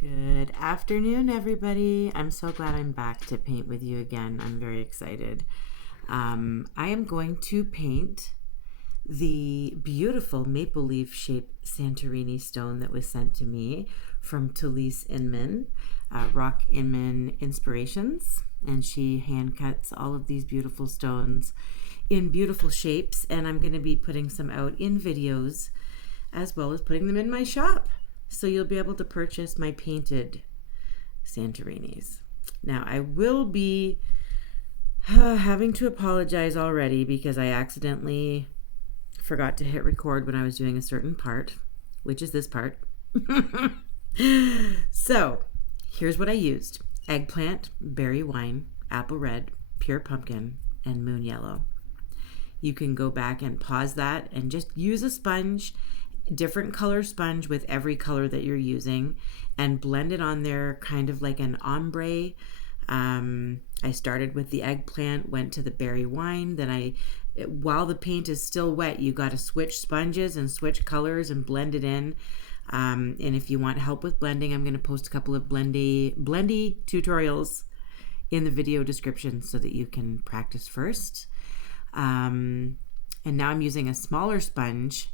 Good afternoon, everybody. I'm so glad I'm back to paint with you again. I'm very excited. I am going to paint the beautiful maple leaf shaped Santorini stone that was sent to me from Tollece Inman, Rock Inmaninspirations. And she hand cuts all of these beautiful stones in beautiful shapes. And I'm going to be putting some out in videos as well as putting them in my shop. So you'll be able to purchase my painted Santorinis. Now I will be having to apologize already because I accidentally forgot to hit record when I was doing a certain part, which is this part. So here's what I used: eggplant, berry wine, apple red, pure pumpkin, and moon yellow. You can go back and pause that and just use a sponge, different color sponge with every color that you're using, and blend it on there kind of like an ombre. I started with the eggplant, went to the berry wine, then while the paint is still wet, you got to switch sponges and switch colors and blend it in. And if you want help with blending, I'm going to post a couple of blendy tutorials in the video description so that you can practice first. And now I'm using a smaller sponge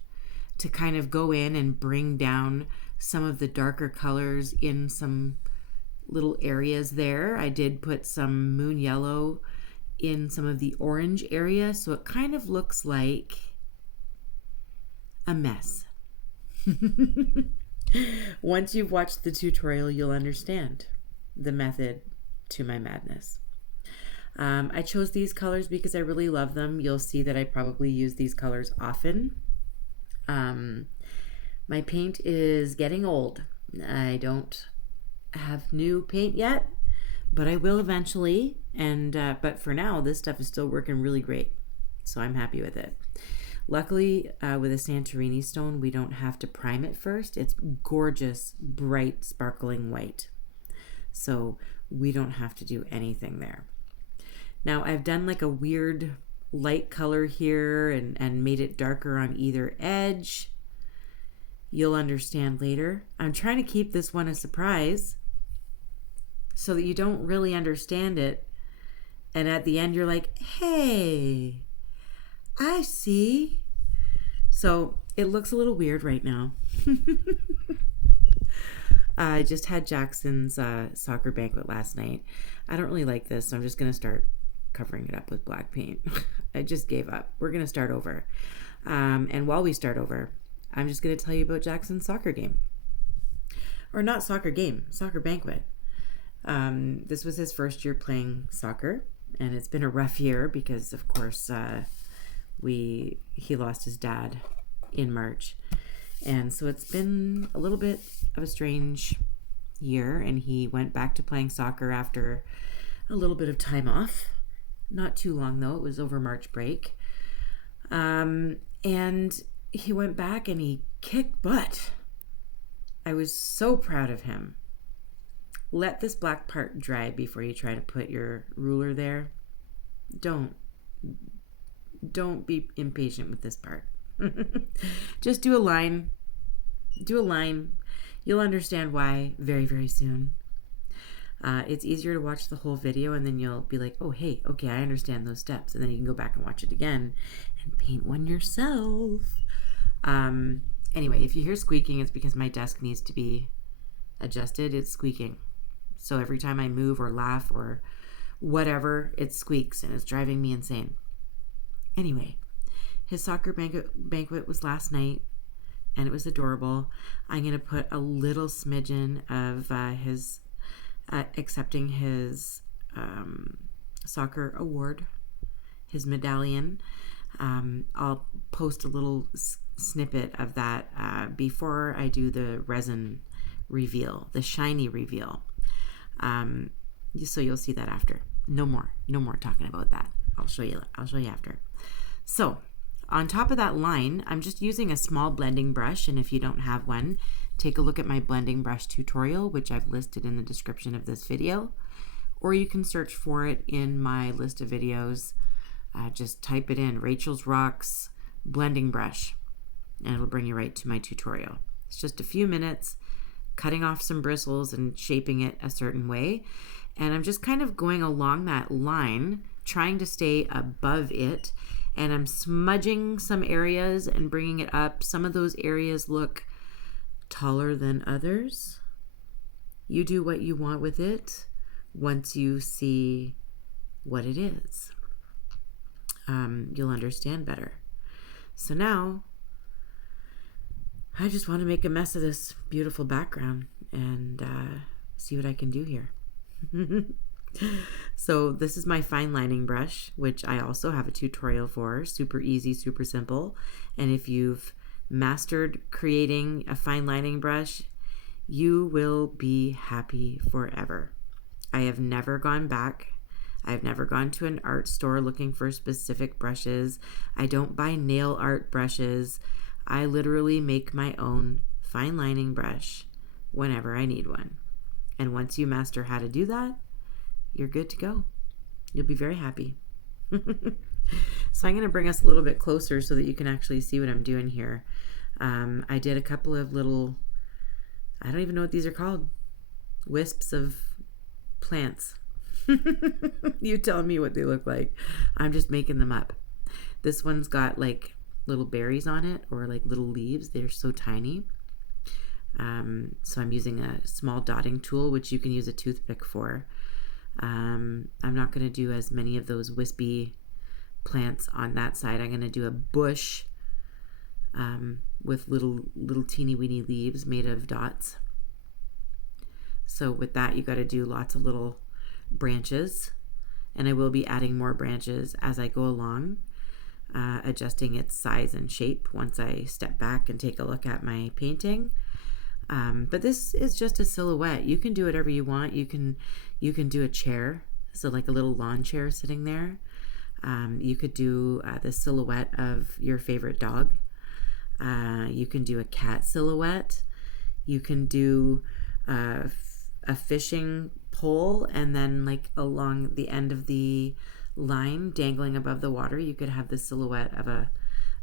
to kind of go in and bring down some of the darker colors in some little areas there. I did put some moon yellow in some of the orange area, so it kind of looks like a mess. Once you've watched the tutorial, you'll understand the method to my madness. I chose these colors because I really love them. You'll see that I probably use these colors often. My paint is getting old. I don't have new paint yet, but I will eventually. But for now, this stuff is still working really great, so I'm happy with it. Luckily, with a Santorini stone, we don't have to prime it first. It's gorgeous, bright, sparkling white, so we don't have to do anything there. Now, I've done like a weird light color here and made it darker on either edge. You'll understand later. I'm trying to keep this one a surprise so that you don't really understand it, and at the end you're like, hey, I see. So it looks a little weird right now. I just had Jackson's soccer banquet last night. I don't really like this, so I'm just going to start covering it up with black paint. I just gave up. We're going to start over. And while we start over, I'm just going to tell you about Jackson's soccer game. Or not soccer game, soccer banquet. This was his first year playing soccer, and it's been a rough year because, of course, he lost his dad in March. And so it's been a little bit of a strange year, and he went back to playing soccer after a little bit of time off. Not too long, though. It was over March break. And he went back and he kicked butt. I was so proud of him. Let this black part dry before you try to put your ruler there. Don't be impatient with this part. Just do a line. Do a line. You'll understand why very, very soon. It's easier to watch the whole video, and then you'll be like, oh, hey, okay, I understand those steps. And then you can go back and watch it again and paint one yourself. Anyway, if you hear squeaking, it's because my desk needs to be adjusted. It's squeaking. So every time I move or laugh or whatever, it squeaks, and it's driving me insane. Anyway, his soccer banquet was last night, and it was adorable. I'm going to put a little smidgen of his accepting his soccer award, his medallion. I'll post a little snippet of that before I do the resin reveal, the shiny reveal. So you'll see that after. No more talking about that. I'll show you after. So on top of that line, I'm just using a small blending brush, and if you don't have one, take a look at my blending brush tutorial, which I've listed in the description of this video, or you can search for it in my list of videos. Just type it in, Rachel's Rocks blending brush, and it'll bring you right to my tutorial. It's just a few minutes cutting off some bristles and shaping it a certain way. And I'm just kind of going along that line, trying to stay above it. And I'm smudging some areas and bringing it up. Some of those areas look taller than others. You do what you want with it once you see what it is. You'll understand better. So now I just want to make a mess of this beautiful background and see what I can do here. So this is my fine lining brush, which I also have a tutorial for. Super easy, super simple. And if you've mastered creating a fine lining brush, you will be happy forever. I have never gone back. I've never gone to an art store looking for specific brushes. I don't buy nail art brushes. I literally make my own fine lining brush whenever I need one. And once you master how to do that, you're good to go. You'll be very happy. So I'm going to bring us a little bit closer so that you can actually see what I'm doing here. I did a couple of little, I don't even know what these are called, wisps of plants. You tell me what they look like. I'm just making them up. This one's got like little berries on it, or like little leaves. They're so tiny. So I'm using a small dotting tool, which you can use a toothpick for. I'm not going to do as many of those wispy plants on that side. I'm going to do a bush with little teeny weeny leaves made of dots. So with that, you got to do lots of little branches, and I will be adding more branches as I go along, adjusting its size and shape once I step back and take a look at my painting. But this is just a silhouette. You can do whatever you want. You can do a chair, so like a little lawn chair sitting there. You could do the silhouette of your favorite dog. You can do a cat silhouette. You can do a fishing pole, and then like along the end of the line dangling above the water, you could have the silhouette of a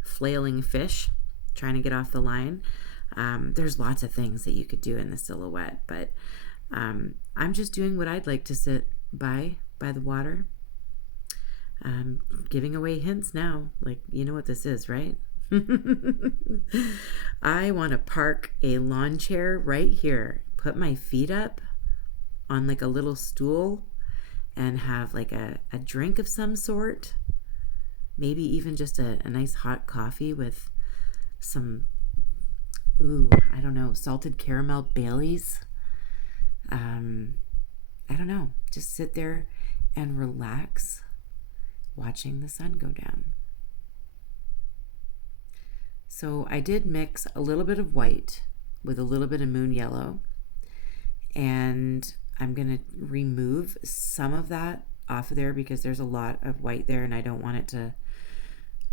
flailing fish trying to get off the line. There's lots of things that you could do in the silhouette, but I'm just doing what I'd like to sit by the water. Giving away hints now, like, you know what this is, right? I want to park a lawn chair right here, put my feet up on like a little stool, and have like a drink of some sort, maybe even just a nice hot coffee with some, I don't know, salted caramel Baileys. I don't know, just sit there and relax watching the sun go down. So I did mix a little bit of white with a little bit of moon yellow, and I'm going to remove some of that off of there because there's a lot of white there and I don't want it to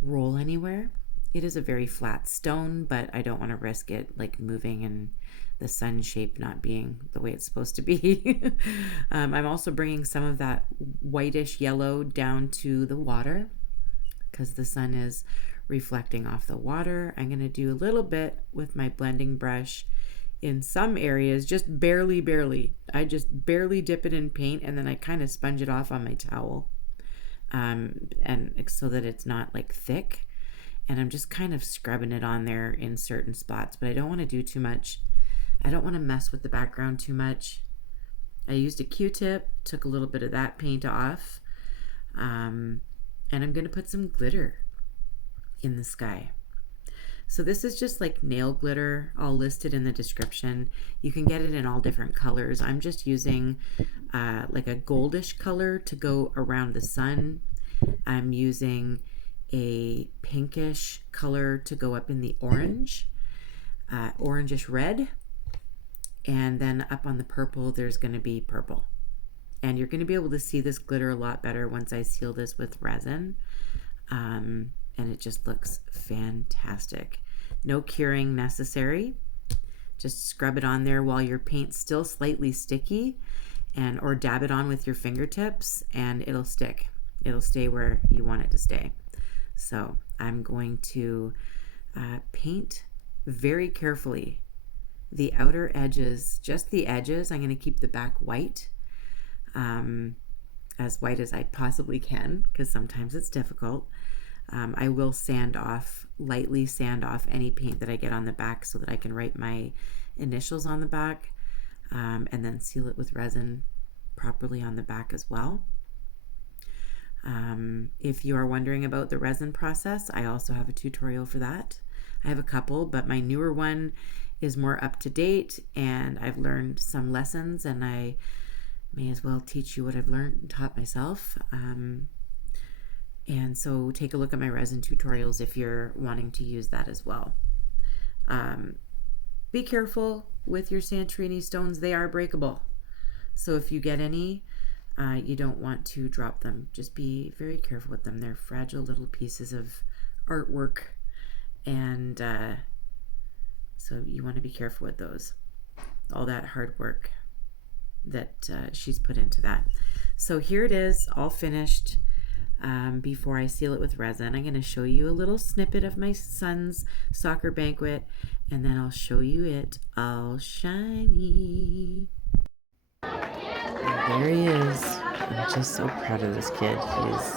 roll anywhere. It is a very flat stone, but I don't want to risk it like moving and the sun shape not being the way it's supposed to be. I'm also bringing some of that whitish yellow down to the water because the sun is reflecting off the water. I'm going to do a little bit with my blending brush in some areas, just barely. I just barely dip it in paint, and then I kind of sponge it off on my towel, and so that it's not like thick. And I'm just kind of scrubbing it on there in certain spots, but I don't want to do too much. I don't want to mess with the background too much. I used a Q-tip, took a little bit of that paint off, and I'm going to put some glitter in the sky. So this is just like nail glitter. I'll list it in the description. You can get it in all different colors. I'm just using like a goldish color to go around the sun. I'm using a pinkish color to go up in the orange, orangish red. And then up on the purple, there's going to be purple. And you're going to be able to see this glitter a lot better once I seal this with resin. And it just looks fantastic. No curing necessary. Just scrub it on there while your paint's still slightly sticky, or dab it on with your fingertips, and it'll stick. It'll stay where you want it to stay. So I'm going to paint very carefully the outer edges, just the edges. I'm going to keep the back white, as white as I possibly can, because sometimes it's difficult. I will lightly sand off any paint that I get on the back so that I can write my initials on the back, and then seal it with resin properly on the back as well. If you are wondering about the resin process, I also have a tutorial for that. I have a couple, but my newer one is more up to date, and I've learned some lessons, and I may as well teach you what I've learned and taught myself. And so take a look at my resin tutorials if you're wanting to use that as well. Be careful with your Santorini stones. They are breakable. So if you get any, you don't want to drop them. Just be very careful with them. They're fragile little pieces of artwork, and so you want to be careful with those. All that hard work that she's put into that. So here it is, all finished. Before I seal it with resin, I'm going to show you a little snippet of my son's soccer banquet, and then I'll show you it all shiny. There he is. I'm just so proud of this kid. He's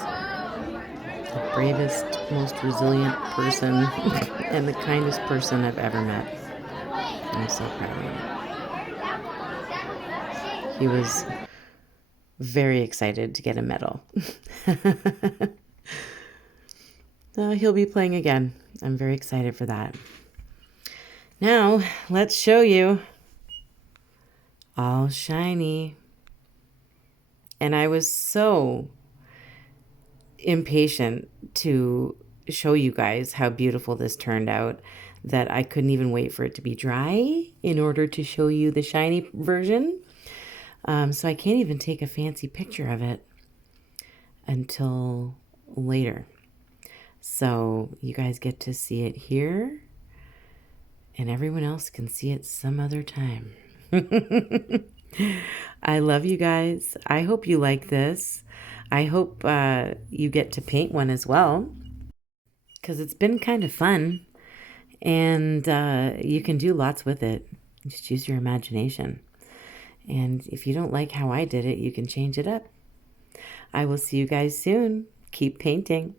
the bravest, most resilient person and the kindest person I've ever met. I'm so proud of him. He was very excited to get a medal. He'll be playing again. I'm very excited for that. Now, let's show you all shiny. And I was so impatient to show you guys how beautiful this turned out that I couldn't even wait for it to be dry in order to show you the shiny version. So I can't even take a fancy picture of it until later. So you guys get to see it here, and everyone else can see it some other time. I love you guys. I hope you like this. I hope you get to paint one as well, because it's been kind of fun, and you can do lots with it. Just use your imagination. And if you don't like how I did it, you can change it up. I will see you guys soon. Keep painting.